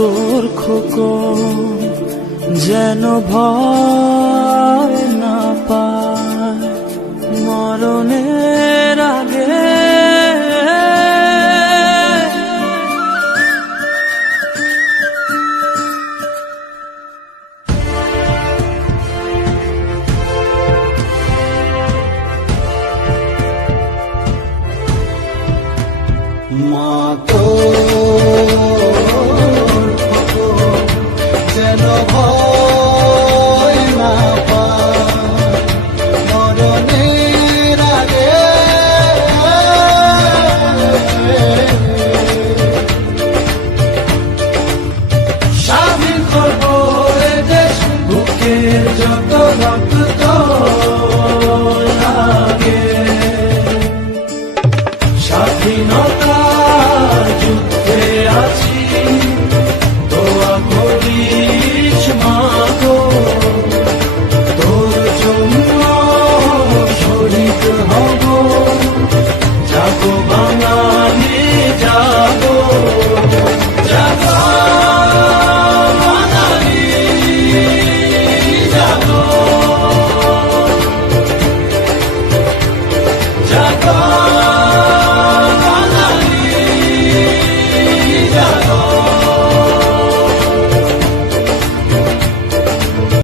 তোর খোকন যেন ভয় না পায়। মরণের আগে। মা যেন ভয় না মরণের আগে স্বাধীন করব দেশ বুকের যত রক্ত লাগে। স্বাধীনতা Oh,